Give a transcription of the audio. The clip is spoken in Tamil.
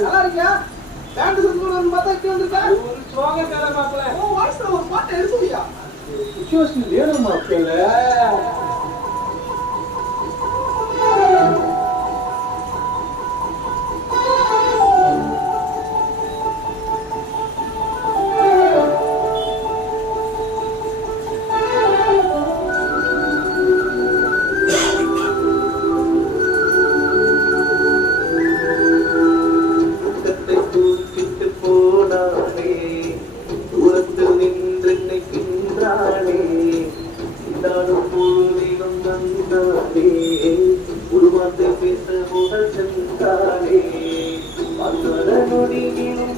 நல்லா இருக்கியா? பேண்ட் சுத்தணும் பார்த்தா இப்படி வந்திருக்கா? ஒரு சோக கதை மாப்பிள்ள. ஓ வாய்ஸ்ல ஒரு பாட்டு எழுதுவியா? சிச்சுவேஷன் வேணும் மாப்பிள்ள. உருவாந்து பேச முதல் சென்றானே அந்த நொடியிலும்